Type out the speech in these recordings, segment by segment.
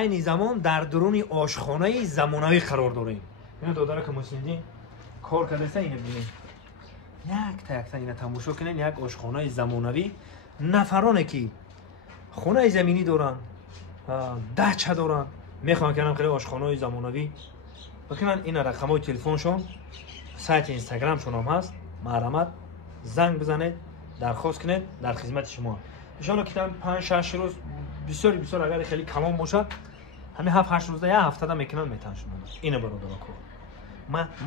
این زمان در درون آشخانه زمانوی قرار داریم. اینو داداره که مسلمین کار کرده اینو ببینید. یک تا یک تا اینو تماشا کنین. یک آشخانه زمانوی نفرانه که خونه زمینی دارن، دچه دارن، میخوان کنم خیلی آشخانه زمانوی بکنن. این رقمای تلفنشون، سایت اینستاگرامشون هم هست. مرحمت زنگ بزنید، درخواست کنید، در خدمت شما. ایشالا که 5-6 روز بسیار اگر خیلی کلام باشه همین 7-8 روز یا هفته دا میکنن میتن شما. اینو برادر کو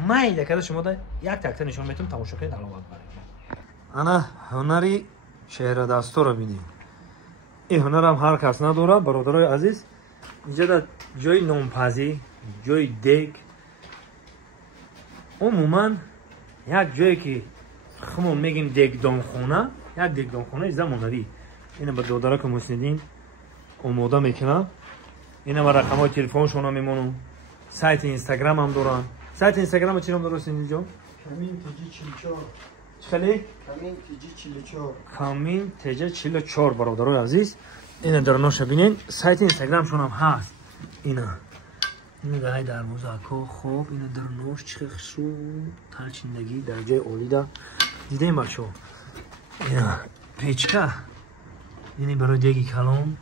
ما ایده که شما دا یک تک نشون میتونم تماشا کنید علاوه بر انا هنری شهر دستو رو ببینید. این هنر هم هر کس نداره برادرای عزیز. اینجا در جای نونپزی، جای دیگ، عموما یک جایی که خمون میگیم دیگدانخونه، یک دیگدانخونه زمانوی. اینو به داداره که مسندین آماده میکنم. اینا با رقمای تلفنشون هم میمونم. سایت اینستاگرام هم دارن. سایت اینستاگرام چی نام درست اینجا؟ کامین تیجی 44. خیلی؟ کامین تیجی 44. کامین تیجی 44 برادرای عزیز. اینا در نوش ببینین. سایت اینستاگرامشون هم هست. اینا ده دروازه کو خوب. اینا در نوش چه خشون تلچندگی درجه عالی ده دیدین بچه‌ها. اینا پیچکا. یعنی برای دیگی کلام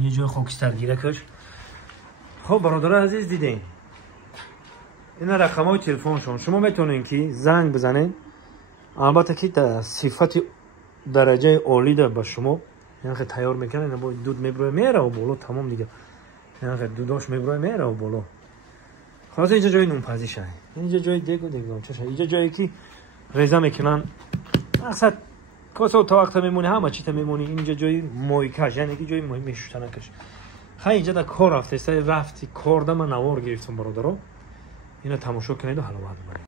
این جای خاکستر گیره کش. خب برادر عزیز دیدین این رقمای تلفنشون شما میتونین که زنگ بزنین. البته که صفت درجه عالی ده به شما یعنی که تیار میکنن. با دود میبره میره و بالا تمام دیگه. یعنی که دوداش میبره میره و بالا. خلاص اینجا جای نونپزی شه. اینجا جای دیگ و دیگران چه شه. اینجا جایی که ریزه میکنن. مقصد کاسو تا وقت میمونی همه چی تا میمونی. اینجا جای مویکش یعنی که جای موی میشتنکش. خیلی اینجا در کار رفته رفتی کار ده من نوار گرفتم برادرها. اینو تماشا کنید و حالا بعد